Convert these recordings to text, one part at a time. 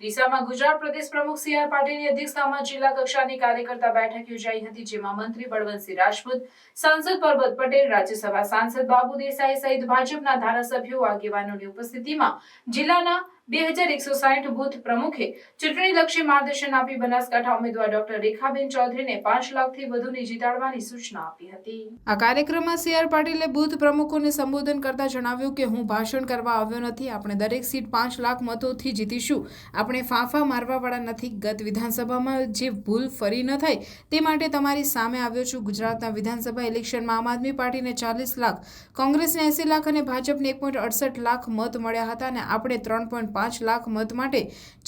ડીસામાં ગુજરાત પ્રદેશ પ્રમુખ સી.આર. પાટીલની અધ્યક્ષતામાં જિલ્લા કક્ષાની કાર્યકર્તા બેઠક યોજાઈ હતી, જેમાં મંત્રી બળવંતસિંહ રાજપૂત, સાંસદ પરબત પટેલ, રાજ્યસભા સાંસદ બાબુ દેસાઈ સહિત ભાજપના ધારાસભ્યો આગેવાનોની ઉપસ્થિતિમાં જિલ્લાના 2160 બૂથ પ્રમુખે ચૂંટણીલક્ષી માર્ગદર્શન આપી બનાસકાંઠા ઉમેદવાર ડોક્ટર રેખાબેન ચૌધરીને 5 લાખથી વધુની જીતાડવાની સૂચના આપી હતી। આ કાર્યક્રમમાં સી.આર. પાટીલે બૂથ પ્રમુખોને સંબોધન કરતા જણાવ્યું કે હું ભાષણ કરવા આવ્યો નથી, આપણે દરેક સીટ 5 લાખ મતોથી જીતીશું, આપણે ફાંફા મારવાવાળા નથી। ગત વિધાનસભામાં જે ભૂલ ફરી ન થાય તે માટે તમારી સામે આવ્યો છું। ગુજરાતના વિધાનસભા ઇલેક્શનમાં આમ આદમી પાર્ટીને 40 લાખ, કોંગ્રેસને 80 લાખ અને ભાજપને 1.68 લાખ મત મળ્યા હતા અને આપણે 3.5 લાખ મત માટે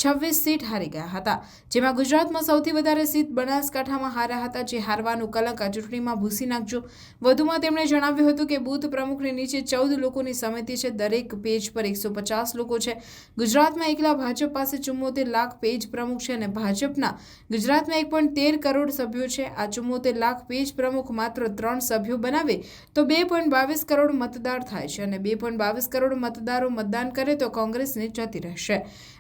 26 સીટ હારી ગયા હતા, જેમાં ગુજરાતમાં સૌથી વધારે સીટ બનાસકાંઠામાં હાર્યા હતા, જે હારવાનું કલંક આ ચૂંટણીમાં ભૂસી નાખજો। વધુમાં તેમણે જણાવ્યું હતું કે બૂથ પ્રમુખની નીચે 14 લોકોની સમિતિ છે, દરેક પેજ પર 150 લોકો છે। ગુજરાતમાં એકલા ભાજપ પાસે 74 લાખ પેજ પ્રમુખ છે અને ભાજપના ગુજરાતમાં 1.13 કરોડ સભ્યો છે। આ 74 લાખ પેજ પ્રમુખ માત્ર 3 સભ્યો બનાવે તો 2.22 કરોડ મતદાર થાય છે અને 2.22 કરોડ મતદારો મતદાન કરે તો કોંગ્રેસને જતી રહેશે।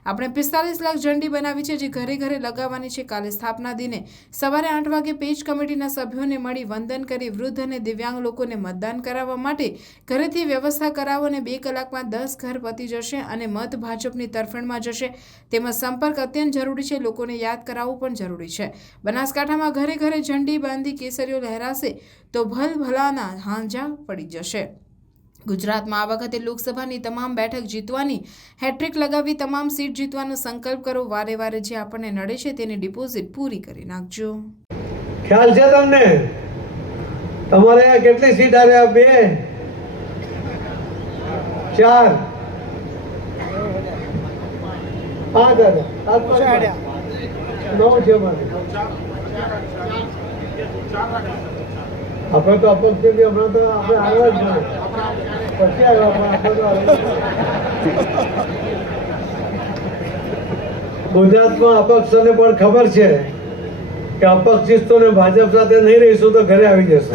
આપણે 45 લાખ ઝંડી બનાવી છે, જે ઘરે ઘરે લગાવવાની છે। કાલે સ્થાપના દિને સવારે 8 વાગે પેજ કમિટીના સભ્યોને મળી વંદન કરી વૃદ્ધ અને દિવ્યાંગ લોકોને મતદાન કરાવવા માટે ઘરેથી વ્યવસ્થા કરાવો અને 2 કલાકમાં 10 ઘર પતી જશે અને મત ભાજપની તરફેણમાં જશે। તેમજ સંપર્ક અત્યંત જરૂરી છે, લોકોને યાદ કરાવવું પણ જરૂરી છે। બનાસકાંઠામાં ઘરે ઘરે ઝંડી બાંધી કેસરીઓ લહેરાશે તો ભલભલાના હાંજા પડી જશે। ગુજરાતમાં આ વખતે લોકસભાની તમામ બેઠક જીતવાની હેટ્રિક લગાવી તમામ સીટ જીતવાનો સંકલ્પ કરો। વારે વારે જે આપણને નડે છે તેની ડિપોઝિટ પૂરી કરી નાખજો। ખ્યાલ છે તમને? તમારે આ કેટલી સીટ આવ્યા? 2 4 5 9 છે મારે। આપણે તો અપક્ષ છે, હમણાં તો આપણે આવ્યા જ નહીં, પછી આવ્યા। ગુજરાતમાં અપક્ષોને પણ ખબર છે કે અપક્ષિસ્તોને ભાજપ સાથે નહીં રહીશું તો ઘરે આવી જશે।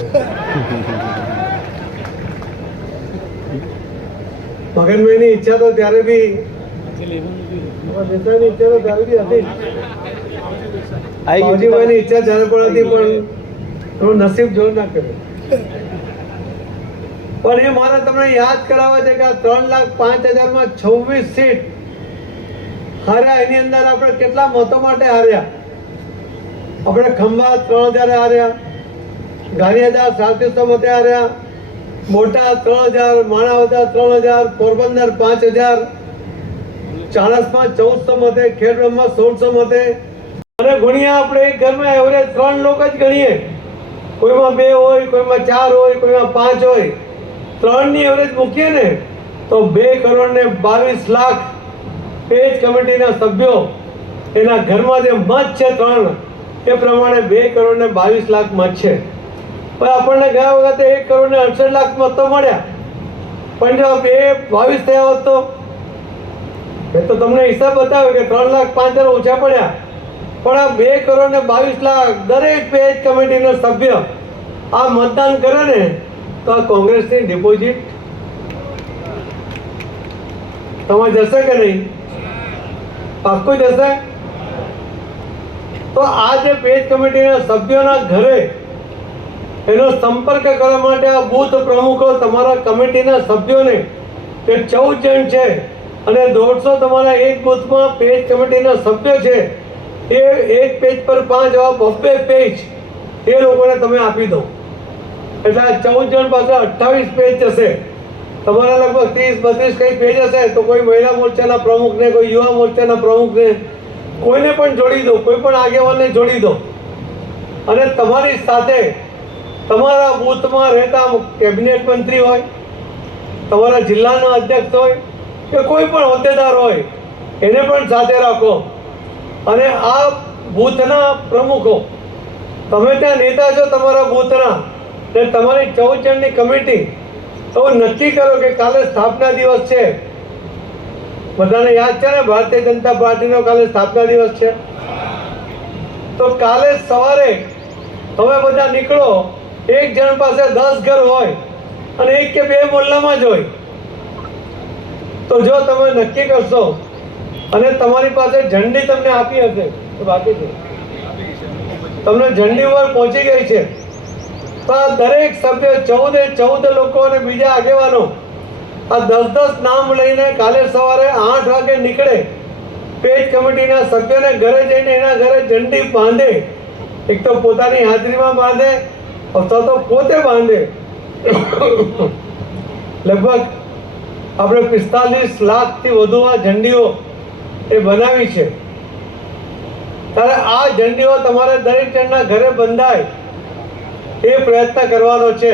મગનભાઈની ઈચ્છા તો ત્યારે બી નેતાની ઈચ્છા તો ત્યારે બી હતી, બાવજીભાઈની ઈચ્છા ત્યારે પણ હતી, પણ થોડું નસીબ જોઈ ના કર્યું। પણ એ મારે તમને યાદ કરાવવા છે કે આ 3,05,000 માં 26 સીટ હાર્યા। એની અંદર આપણે કેટલા મતો માટે હાર્યા? આપણે ખંભાત 3,000 હાર્યા, ગારિયાધાર 3700 મતે હાર્યા, બોટાદ 3,000, માણાવદર 3,000, પોરબંદર 5,000, ચાણસમાં 1400 મતે, ખેડબ્રહ્મા 1600 મતે। અને ગુણ્યા આપણે એક ઘરમાં એવરેજ 3 લોકો જ ગણીએ, કોઈમાં 2 હોય, કોઈમાં 4 હોય, કોઈમાં 5 હોય, 3 ની એવરેજ મૂકીએ ને તો 2,22 લાખ પેજ કમિટીના સભ્યો એના ઘરમાં જે મત છે 3 એ પ્રમાણે 2,22 લાખ મત છે। પણ આપણને ગયા વખતે 1,68 લાખ મત તો મળ્યા, પણ જો 2,22 થયા હોત તો મેં તો તમને હિસાબ બતાવ્યો કે 3,05,000 ઓછા પડ્યા, પણ આ 2,22 લાખ દરેક પેજ કમિટીનો સભ્ય આ મતદાન કરે ને તો આ કોંગ્રેસની ડિપોઝિટ તમે જશે કે નહીં? પાક્કું જશે? તો આ જે પેજ કમિટીના સભ્યોના ઘરે એનો સંપર્ક કરવા માટે આ બૂથ પ્રમુખો તમારા કમિટીના સભ્યોને કે 14 જણ છે અને 150 તમારા એક બૂથમાં પેજ કમિટીના સભ્યો છે, એ એક પેજ પર 5 આવા 2 પેજ એ લોકોને તમે આપી દો, એટલે આ 14 જણ પાસે 28 પેજ જશે। તમારા લગભગ 30-32 કઈ પેજ હશે તો કોઈ મહિલા મોરચાના પ્રમુખને, કોઈ યુવા મોરચાના પ્રમુખને, કોઈને પણ જોડી દો, કોઈ પણ આગેવાનને જોડી દો અને તમારી સાથે તમારા બૂથમાં રહેતા કેબિનેટ મંત્રી હોય, તમારા જિલ્લાના અધ્યક્ષ હોય કે કોઈ પણ હોદ્દેદાર હોય એને પણ સાથે રાખો અને આ બૂથના પ્રમુખો, તમે ત્યાં નેતા છો તમારા બૂથના, ને તમારી 14 જણની કમિટી તો નક્કી કરો કે કાલે સ્થાપના દિવસ છે, બધાને યાદ છે ને ભારતીય જનતા પાર્ટીનો કાલે સ્થાપના દિવસ છે, તો કાલે સવારે તમે બધા નીકળો, એક જણ પાસે 10 ઘર હોય અને 1 કે 2 મોહલ્લામાં જ હોય, તો જો તમે નક્કી કરશો અને તમારી પાસે ઝંડી તમને આપી હશે એ બાકી છે, તમને ઝંડી ઉપર પહોંચી ગઈ છે. તો આ દરેક સભ્ય 14 લોકો અને બીજા આગેવાનો આ 10 નામ લઈને કાલે સવારે 8 વાગે નીકળે, પેજ કમિટીના સભ્યોને ઘરે જઈને એના ઘરે ઝંડી બાંધે. એક તો પોતાની હાજરીમાં બાંધે અથવા તો પોતે બાંધે. લગભગ આપણે 45 લાખથી વધુ આ ઝંડીઓ એ બનાવી છે. ત્યારે આ ઝંડીઓ તમારે દરેક જણના ઘરે બંધાય એ પ્રયત્ન કરવાનો છે.